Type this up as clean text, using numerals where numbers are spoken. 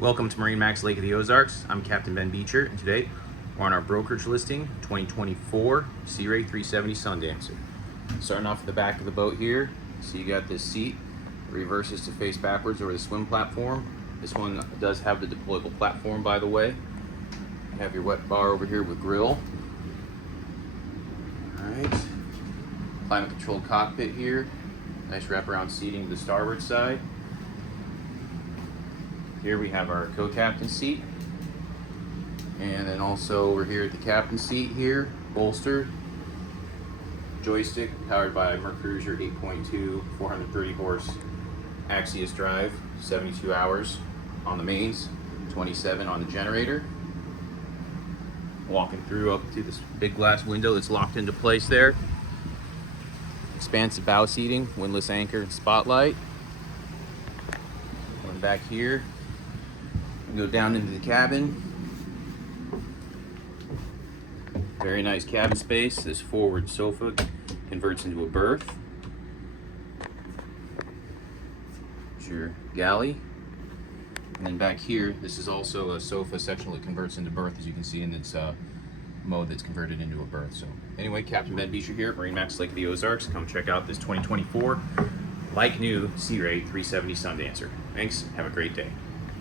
Welcome to MarineMax Lake of the Ozarks. I'm Captain Ben Beecher, and today we're on our brokerage listing, 2024 Sea Ray 370 Sundancer. Starting off at the back of the boat here, so you got this seat, reverses to face backwards over the swim platform. This one does have the deployable platform, by the way. You have your wet bar over here with grill. Alright, climate controlled cockpit here. Nice wraparound seating to the starboard side. Here we have our co-captain seat, and then also over here at the captain seat here, bolstered, joystick powered by Mercruiser 8.2 430 horse Axios drive, 72 hours on the mains, 27 on the generator. Walking through up to this big glass window that's locked into place there. Expansive bow seating, windlass anchor and spotlight. Going back here, go down into the cabin. Very nice cabin space. This forward sofa converts into a berth. There's your galley. And then back here, this is also a sofa section that converts into berth, as you can see in its mode that's converted into a berth. So anyway, Captain Ben Beecher here at MarineMax Lake of the Ozarks. Come check out this 2024 like new Sea Ray 370 Sundancer. Thanks, have a great day.